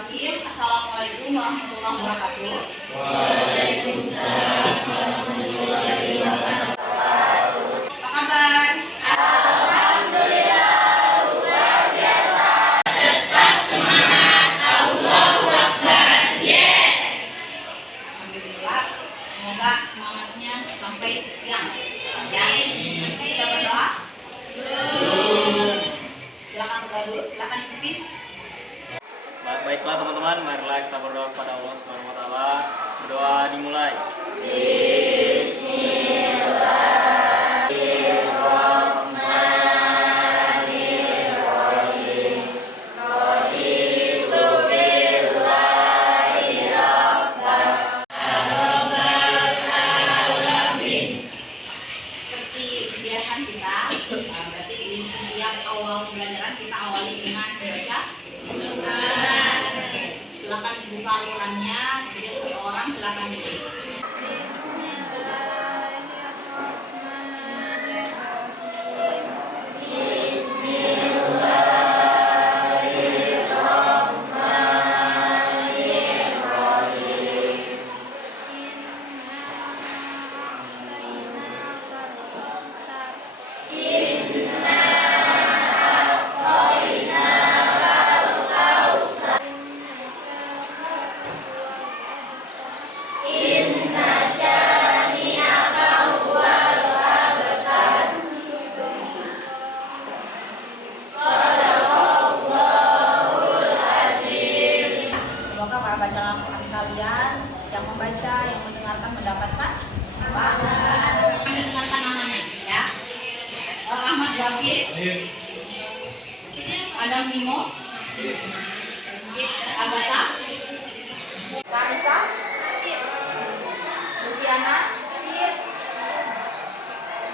Bismillahirrahmanirrahim. Assalamualaikum warahmatullahi wabarakatuh. Waalaikumsalam warahmatullahi wabarakatuh. Apa kabar? Alhamdulillah luar biasa. Tetap semangat. Allahu Akbar. Yes. Alhamdulillah. Semoga semangatnya sampai siang. Ya. Kita berdoa. Silakan berdoa dulu. Silakan pimpin. Baiklah teman-teman, marilah kita berdoa kepada Allah Subhanahu wa taala. Berdoa dimulai. Seperti kebiasaan kita, berarti di setiap awal pembelajaran kita awali dengan membaca. Oke, silakan dibuka Al-Qur'annya. Jadi satu orang silakan bikin. Semoga para baca Al-Quran kalian yang membaca, yang mendengarkan mendapatkan pahala. Mendengarkan namanya, ya. Ahmad David, Adam Mimo, Agatha, Karisa, Luciana,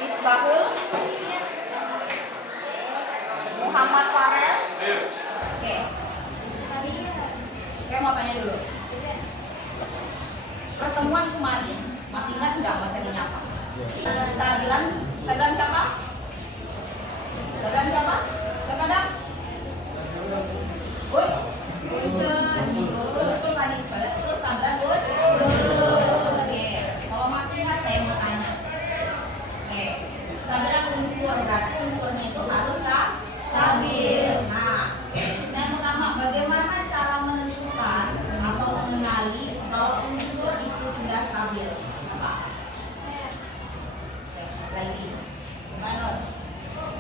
Misbahul, Muhammad Farel. Oke. Saya mau tanya dulu. Pertemuan kemarin, masih ingat nggak materinya apa? Stabilan siapa? Stabilan siapa? Siapa dah? Good. Betul tadi. Betul stabilan good. Oke. Kalau masih ingat saya mau tanya. Oke. Stabilan unsur berarti unsurnya itu harus stabil. Nah, yang pertama bagaimana cara menentukan atau mengenali kalau unsur itu sudah stabil? Apa? Oke, lagi. Gimana?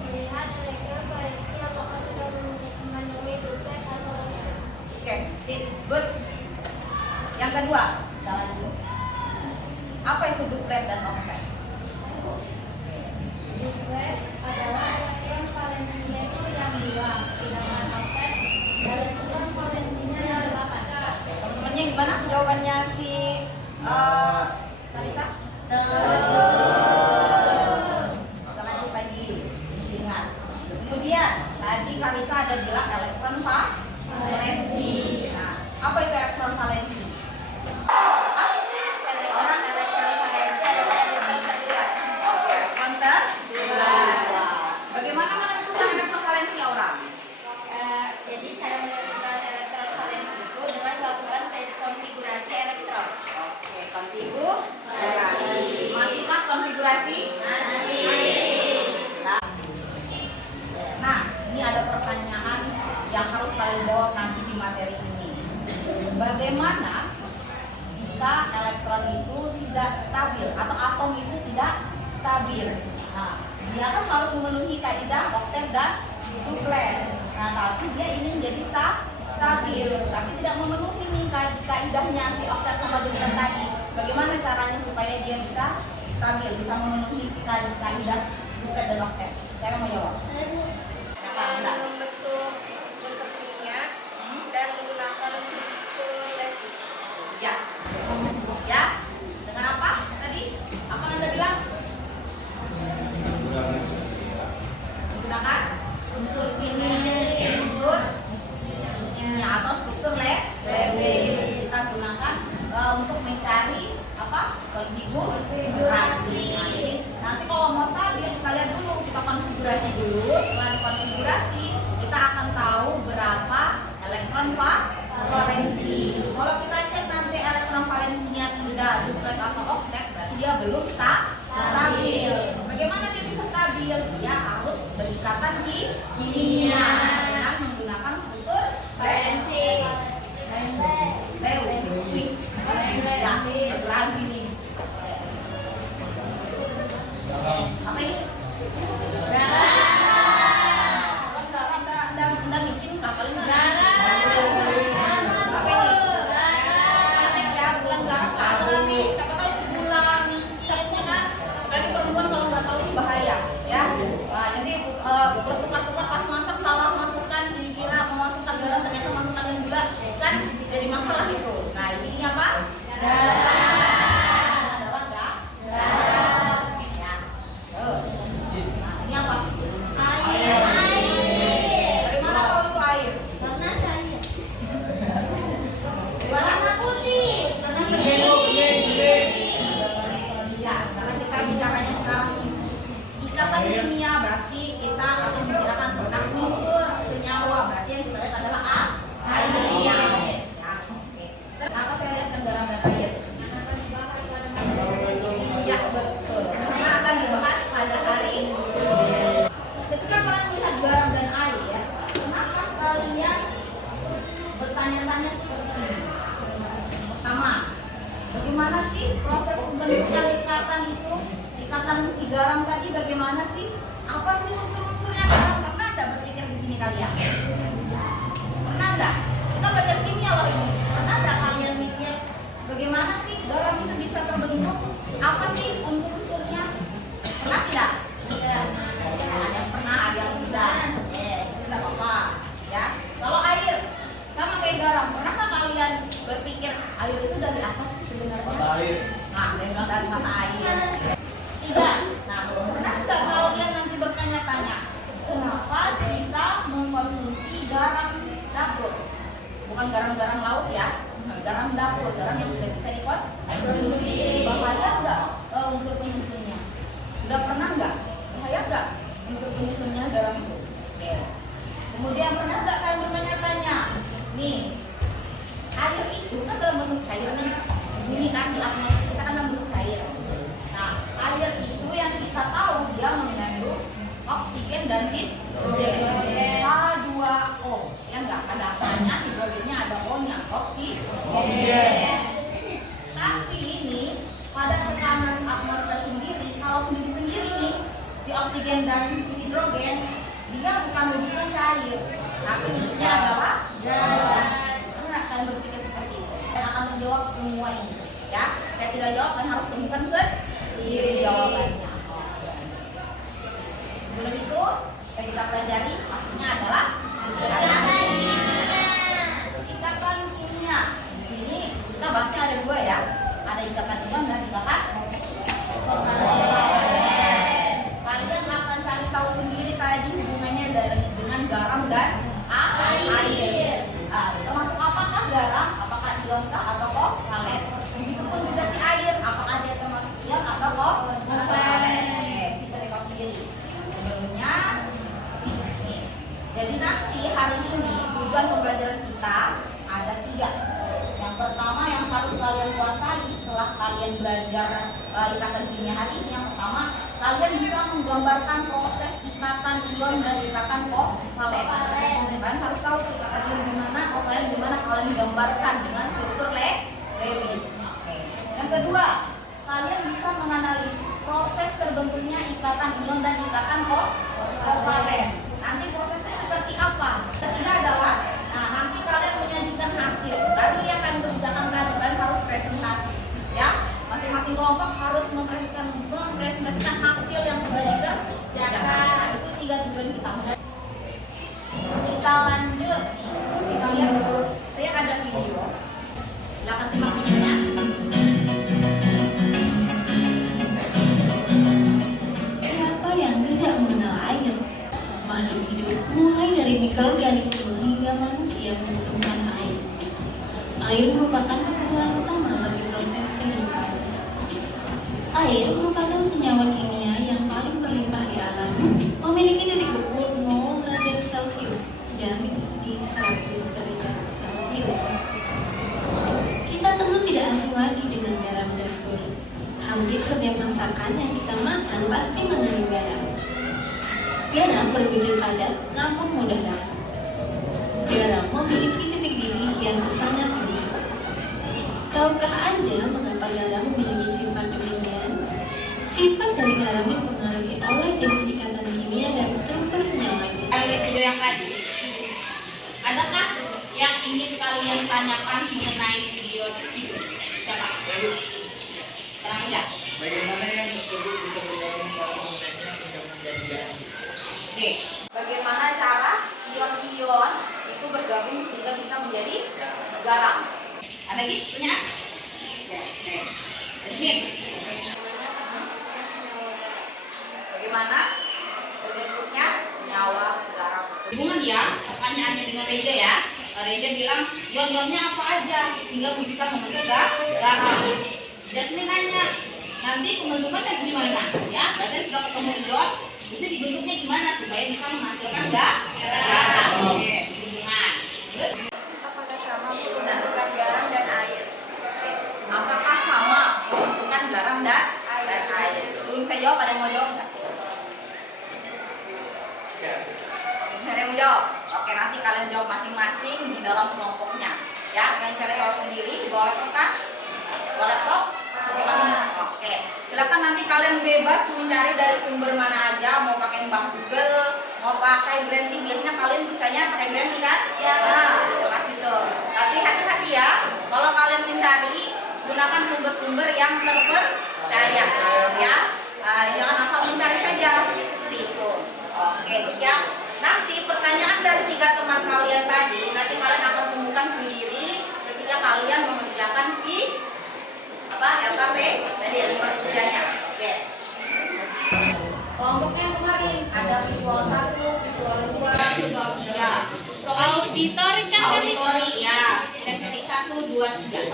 Melihat elektron valensi apakah sudah memenuhi duplet atau tidak. Oke, sip, good. Yang kedua, jalan dulu. Apa itu duplet dan oktet? Duplet adalah elektron valensinya itu yang 2, sedangkan oktet elektron valensinya yang 8. Teman-temannya gimana jawabannya si Karisa? Lanjut lagi, ingat. Kemudian tadi Karisa ada bilang elektron valensi. Nah, apa itu elektron valensi? Orang elektron valensi adalah elektron terdual. Elektron terdual. Bagaimana menentukan elektron valensi orang? Jadi cara menentukan elektron valensi itu dengan melakukan konfigurasi elektron. Oke, konfigurasi. Masukkan konfigurasi. Nah, ini ada pertanyaan yang harus kalian jawab nanti di materi ini. Bagaimana jika elektron itu tidak stabil atau atom itu tidak stabil? Nah, dia kan harus memenuhi kaidah oktet dan duplet. Nah, tapi dia ingin jadi stabil, tapi tidak memenuhi nih kaidahnya si oktet sama duplet tadi. Bagaimana caranya supaya dia bisa stabil, bisa memenuhi si kaidah duplet dan oktet? Saya mau jawab. Dengan membentuk unsur kimia dan menggunakan struktur lattice. Ya. Ya. Dengan apa tadi? Apa Anda bilang? Menggunakan unsur kimia atau struktur lattice. Kita gunakan untuk mencari apa? Konfigurasi. Nah, jadi nanti kalau mau stabil kita lihat dulu, kita konfigurasi dulu. Setelah dikonfigurasi kita akan tahu berapa elektron valensi bertanya-tanya seperti ini. Pertama, bagaimana sih proses pembentukan ikatan itu? Ikatan si garam tadi bagaimana sih? Apa sih unsur-unsurnya garam? Pernah nggak berpikir begini kalian? Pernah nggak? Kita belajar kimia loh ini. Pernah nggak kalian mikir bagaimana sih garam itu bisa terbentuk? Apa sih unsur-unsurnya? Pernah tidak? Ada yang pernah, ada yang tidak. Itu tidak apa-apa. Ya. Kalau air sama kayak garam, pernah nggak kalian berpikir air itu dari apa sih sebenarnya? Nah, saya bilang dari mata air. Tidak. Nah, pernah nggak kalian nanti bertanya-tanya kenapa kita mengkonsumsi garam dapur? Bukan garam-garam laut ya, garam dapur, garam yang sudah bisa dikonsumsi. Bahaya nggak unsur penyusunnya? Sudah pernah nggak? Bahaya nggak unsur penyusunnya garam itu? Oke. Kemudian pernah nggak kalian bertanya-tanya, nih air itu kan dalam bentuk cair nih, ini kan di atmosfer kita kan dalam bentuk cair. Nah, air itu yang kita tahu dia mengandung oksigen dan hidrogen. H2O, ya enggak? Ada apanya? Hidrogennya ada O-nya, oksigen. Tapi ini pada tekanan atmosfer sendiri, kalau sendiri-sendiri nih, si oksigen dan si hidrogen dia bukan bentuknya cair, tapi bentuknya adalah gas. Pernah kalian berpikir seperti itu? Dan akan menjawab semua ini, ya. Saya tidak jawab, dan harus temukan sendiri jawabannya. Sebelum itu, yang kita pelajari maksudnya adalah ikatan kimia. Di sini kita bahasnya ada dua ya, ada ikatan ion dan ikatan kovalen. Kalian akan cari tahu sendiri tadi hubungannya dengan garam dan air. Termasuk apakah garam, apakah ionkah atau kovalen? Begitupun juga si air, apakah dia termasuk ion atau kovalen? Kita lihat sendiri. Sebelumnya, nih. Jadi nanti hari ini tujuan pembelajaran kita ada 3. Yang pertama yang harus kalian kuasai setelah kalian belajar ikatan kimia hari ini, yang pertama kalian bisa menggambarkan proses ikatan ion dan ikatan kovalen. Kalian harus tahu tuh ikatan ion gimana, kovalen gimana, kalian gambarkan dengan struktur Lewis. Oke. Yang kedua, kalian bisa menganalisis proses terbentuknya ikatan ion dan ikatan kovalen. Nanti prosesnya seperti apa? Ketiga adalah, nah nanti kalian menyajikan hasil. Tadi yang kalian kerjakan tadi, kalian harus presentasi, ya. Masing-masing kelompok harus mempresentasikan hasil yang sudah dikerjakan. Nah, itu 3 tujuan kita. Kita lanjut. Kita lihat dulu. Saya ada video. Silakan simak videonya. Siapa yang tidak mengenal air? Makhluk hidup mulai dari mikroorganisme hingga manusia membutuhkan air. Air merupakan kebutuhan utama bagi proses kehidupan. Air merupakan senyawa kimia yang paling berlimpah di alam, memiliki titik beku 0 derajat Celcius dan di 100 derajat Celcius. Kita tentu tidak asing lagi dengan garam dan kulit. Hampir setiap masakan yang kita makan pasti mengandung garam. Garam berwujud padat namun mudah dapat. Garam memiliki titik didih yang sangat tinggi. Tahukah Anda mengapa garam memiliki sifat demikian? Sifat dari garam dipengaruhi oleh jenis ikatan kimia dan struktur senyawanya. Lihat video yang tadi. Adakah yang ingin kalian tanyakan mengenai video itu? Siapa? Sekarang udah. Bagaimana yang tersebut bisa bergabung cara mengenainya sehingga menjadi garam? Oke, bagaimana cara ion-ion itu bergabung sehingga bisa menjadi garam? Ada lagi pertanyaan? Oke, Yasmin. Bagaimana terbentuknya senyawa garam? Hubungan ya, pertanyaannya dengan Reja ya. Reja bilang ion-ionnya apa aja sehingga bisa membentuk garam. Yasmin nanya, nanti pembentukannya gimana? Ya, berarti sudah ketemu ion, bisa dibentuknya gimana supaya bisa menghasilkan garam? Oke, hubungan. Terus Apakah sama pembentukan garam dan air? apakah sama pembentukan garam dan air? Sebelum saya jawab, ada yang mau jawab nggak? Ada yang mau jawab? Oke, nanti kalian jawab masing-masing di dalam kelompoknya. Ya, yang cari tahu sendiri di bawah laptop. Bawah laptop? Oke. Silakan nanti kalian bebas mencari dari sumber mana aja, mau pakai Mbah Google, mau pakai branding. Biasanya kalian bisanya pakai branding kan? Ya. Nah, jelas itu. Tapi hati-hati ya, kalau kalian mencari gunakan sumber-sumber yang terpercaya ya. Jangan asal mencari saja seperti itu. Oke, ya. Nanti pertanyaan dari 3 teman kalian tadi nanti kalian akan temukan sendiri ketika kalian mengerjakan LKP tadi lembar kerjanya. Oke. Kelompoknya yang kemarin ada visual 1, visual 2, visual 3. Auditori kan tadi. Auditori ya. Kinesthetik 1, 2, 3.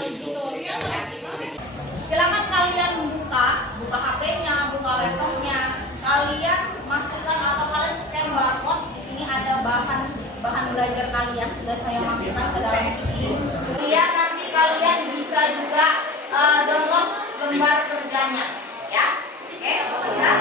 Silakan kalian buka HP-nya, buka laptopnya. Kalian masukkan atau kalian scan barcode. Di sini ada bahan belajar kalian sudah saya masukkan ke dalam sini. Kemudian nanti kalian bisa juga download lembar kerjanya, ya. Oke, bisa.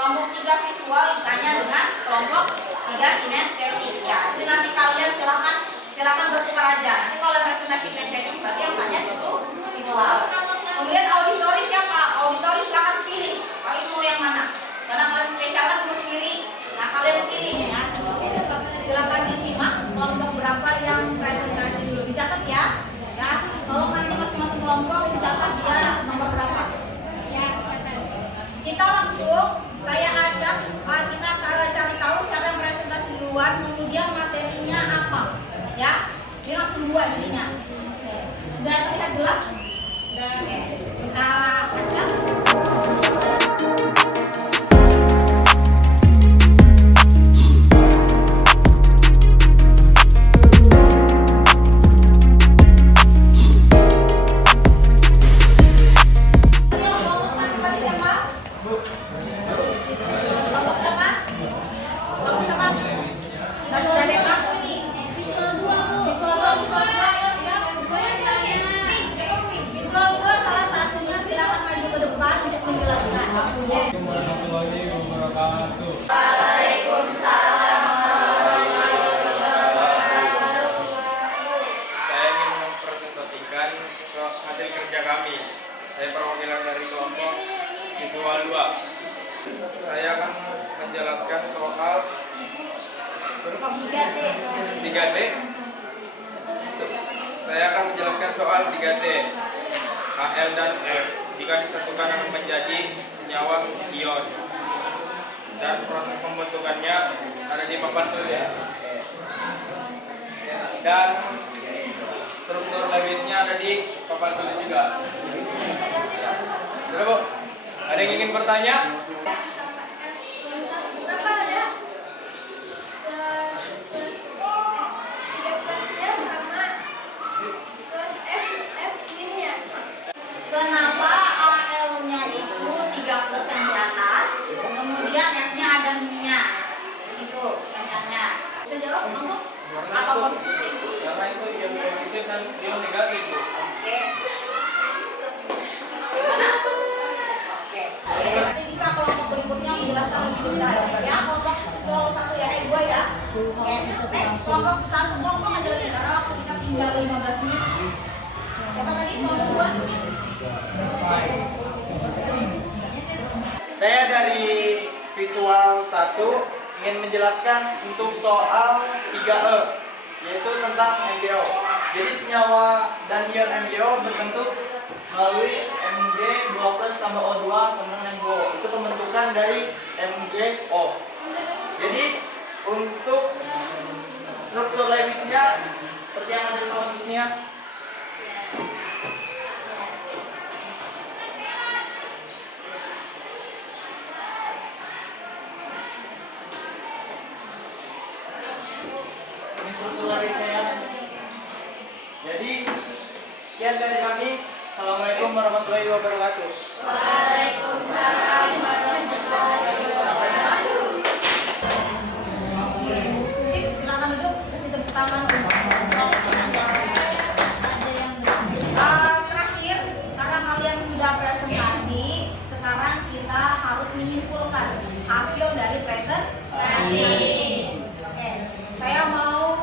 Kelompok 3 visual ditanya dengan kelompok 3 kinestetik. Ya, itu nanti kalian silakan bertukar aja. Nanti kalau presentasi kinestetik berarti yang tanya itu visual. Kemudian auditori siapa? Auditori silakan pilih. Kalian mau yang mana? Karena kalian spesial kan cuma sendiri. Nah, kalian pilih ya. Silakan disimak kelompok berapa yang presentasi dulu. Dicatat ya. Ya, tolong nanti masing-masing kelompok dicatat dia nomor berapa. Kita langsung saya ajak kita cari tahu siapa yang presentasi duluan, kemudian materinya apa, ya. Ini langsung 2 jadinya. Oke. Sudah terlihat jelas? Oke. Kita ajak. Hasil kerja kami. Saya perwakilan dari kelompok visual 2. Saya akan menjelaskan soal 3D. Saya akan menjelaskan soal 3D. Hal dan F jika disatukan akan menjadi senyawa ion. Dan proses pembentukannya ada di papan tulis. Dan struktur logisnya ada di papan tulis juga. Sudah, Bu? Ada yang ingin bertanya? dan ion negatif, Bu. Oke. Mana? Oke. Nanti bisa kelompok berikutnya menjelaskan lebih detail. Ya, kelompok 1 ya, 2 ya. Oke. Next, kelompok 1 ngomong aja lagi karena waktu kita tinggal 15 menit. Siapa tadi kelompok 2? Saya dari visual 1 ingin menjelaskan untuk soal 3E, yaitu tentang MgO. Jadi senyawa dan ion MgO berbentuk melalui Mg2+ tambah O2 sama dengan MgO. Itu pembentukan dari MgO. Jadi untuk struktur Lewisnya seperti yang ada di Lewisnya. Ya. Jadi sekian dari kami. Assalamualaikum warahmatullahi wabarakatuh. Waalaikumsalam warahmatullahi wabarakatuh. Sip, silakan duduk. Kasih tepuk tangan. Terakhir, karena kalian sudah presentasi, sekarang kita harus menyimpulkan hasil dari presentasi. Oke, saya mau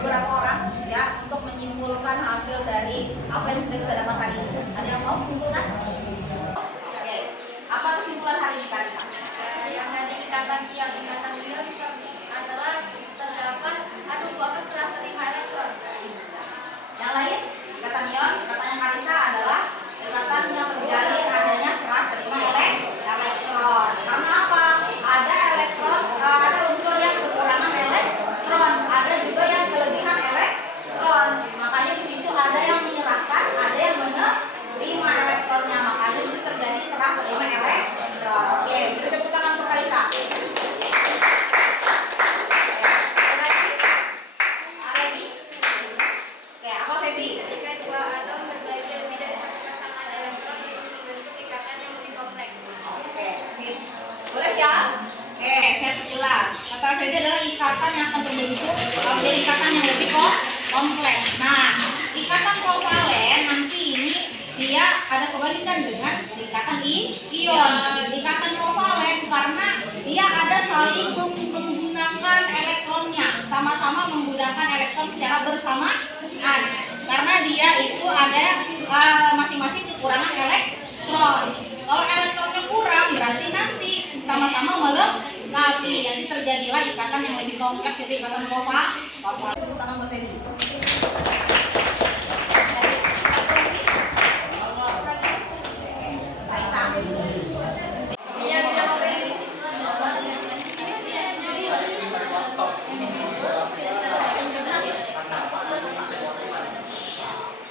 beberapa orang ya untuk menyimpulkan hasil dari apa yang sudah kita dapat hari ini. Ada yang mau menyimpulkan? Oke, apa kesimpulan hari ini Kak Lisa? Yang tadi ikatan yang ikatan ion adalah terdapat serah terima elektron. Yang lain, ikatan ion, katanya Kak Lisa adalah ikatan yang terjadi adanya serah terima elektron. Karena apa? Ada elektron, ada unsur yang kekurangan elektron, ada juga yang kelebihan elektron. Makanya di situ ada yang menyerahkan, ada yang menerima elektronnya. Makanya di situ terjadi serah terima elektron. Oke, kita tepuk tangan untuk Kak Lisa. Lagi? Oke, apa Feby? Ketika dua atom berbagi lebih dari satu pasangan elektron itu membentuk ikatan yang lebih kompleks. Oke, sip. Boleh ya? Oke, saya perjelas. Kata Feby adalah ikatan yang akan terbentuk menjadi ikatan yang lebih kompleks. Nah, ikatan kovalen nanti ini dia ada kebalikan dengan ikatan ion. Ikatan kovalen karena dia ada saling menggunakan elektronnya, sama-sama menggunakan elektron secara bersamaan. Karena dia itu ada masing-masing kekurangan elektron. Kalau elektronnya kurang berarti nanti sama-sama melengkapi. Jadi terjadilah ikatan yang lebih kompleks, yaitu ikatan kovalen. Tepuk tangan buat Feby. Yang dilakukan di situ adalah yang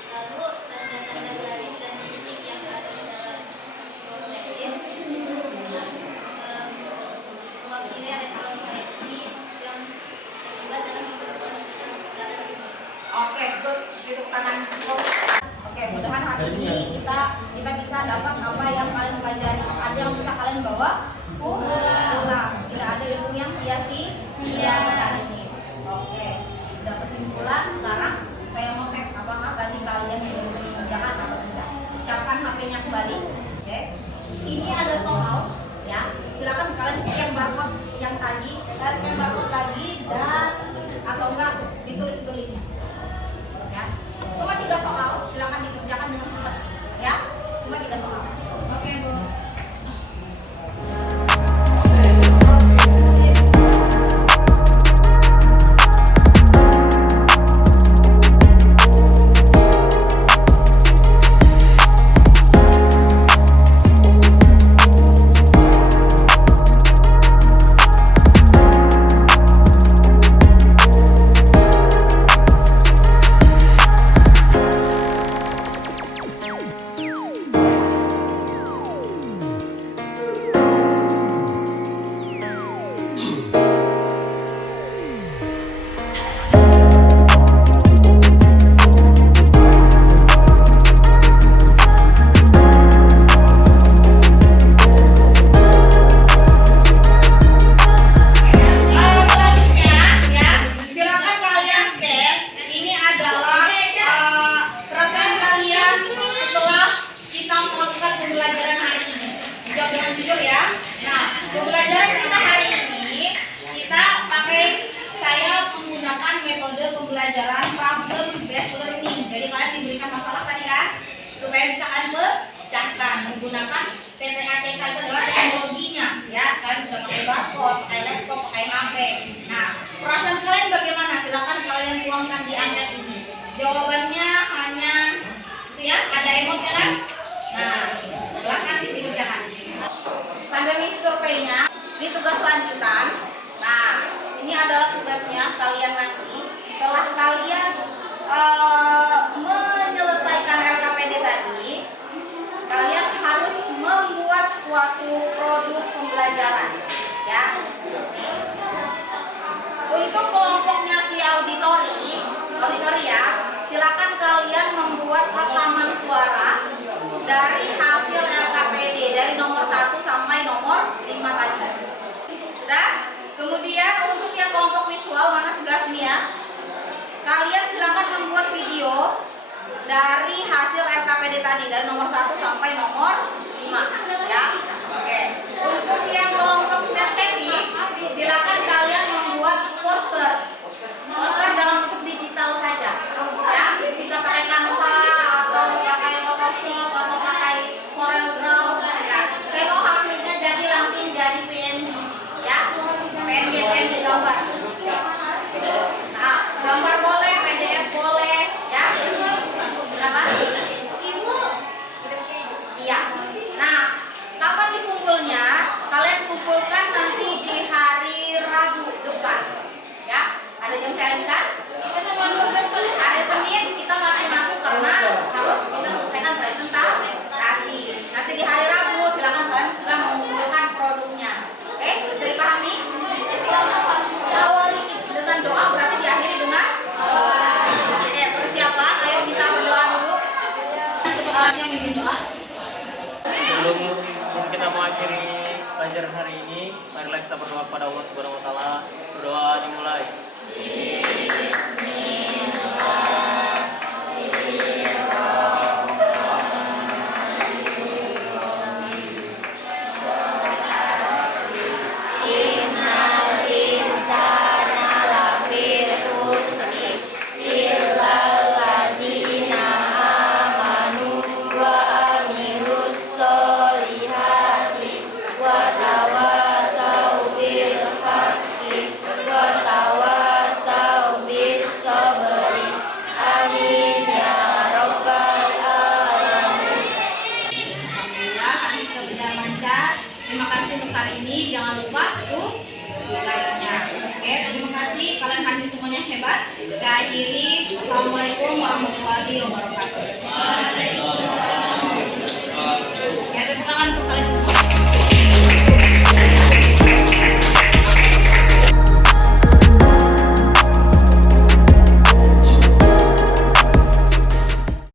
lalu tanda-tanda garis dan titik yang ada di dalam Lewis itu mewakili elektron valensi yang terlibat dalam pembentukan ikatan ini. Oke, good. Tepuk tangan. Oke, mudah-mudahan hari ini kita bisa dapat apa yang kalian pelajari. Ada yang bisa kalian bawa pulang. Tidak ada ilmu yang sia-sia hari ini. Oke, sudah kesimpulan. Sekarang saya mau tes apakah tadi kalian sudah mengerjakan atau tidak. Siapkan HP-nya kembali. Oke, ini ada soal. Ya, silakan kalian scan barcode yang tadi, scan barcode lagi dan atau enggak ditulis tulisnya. Ya, cuma 3 soal, silakan dikerjakan dengan cepat. Ya, cuma 3 soal. Oke, Bu. Ini tugas lanjutan. Nah, ini adalah tugasnya kalian nanti. Setelah kalian menyelesaikan LKPD tadi, kalian harus membuat suatu produk pembelajaran, ya. Untuk kelompoknya si auditori ya, silakan kalian membuat rekaman suara dari hasil LKPD dari nomor 1 sampai nomor 5 tadi. Sudah? Kemudian untuk yang kelompok visual, mana sudah sini ya? Kalian silakan membuat video dari hasil LKPD tadi dari nomor 1 sampai nomor 5, ya. Oke. Untuk yang kelompok estetik, silakan kalian membuat poster dalam bentuk digital saja, ya. Bisa pakai Canva atau pakai Photoshop atau pakai CorelDRAW. Nah, saya mau hasilnya jadi langsung jadi PNG, ya. PNG gambar. Nah, gambar boleh, PDF boleh, ya. Kenapa? Iya. Nah, kapan dikumpulnya? Kalian kumpulkan nanti di hari Rabu depan, ya. Ada jam sharing kan? Hari Senin kita masih masuk karena harus kita selesaikan presentasi. Nanti di hari Rabu silakan kalian sudah mengumpulkan produknya. Oke, bisa dipahami? Awali dengan doa berarti diakhiri dengan persiapan. Ayo kita berdoa dulu. Sebelum kita mengakhiri pelajaran hari ini, marilah kita berdoa kepada Allah Subhanahu wa taala. Berdoa dimulai. Terima kasih untuk hari ini. Jangan lupa tugasnya. Oke, terima kasih. Kalian hari ini semuanya hebat. Kita akhiri. Assalamualaikum warahmatullahi wabarakatuh.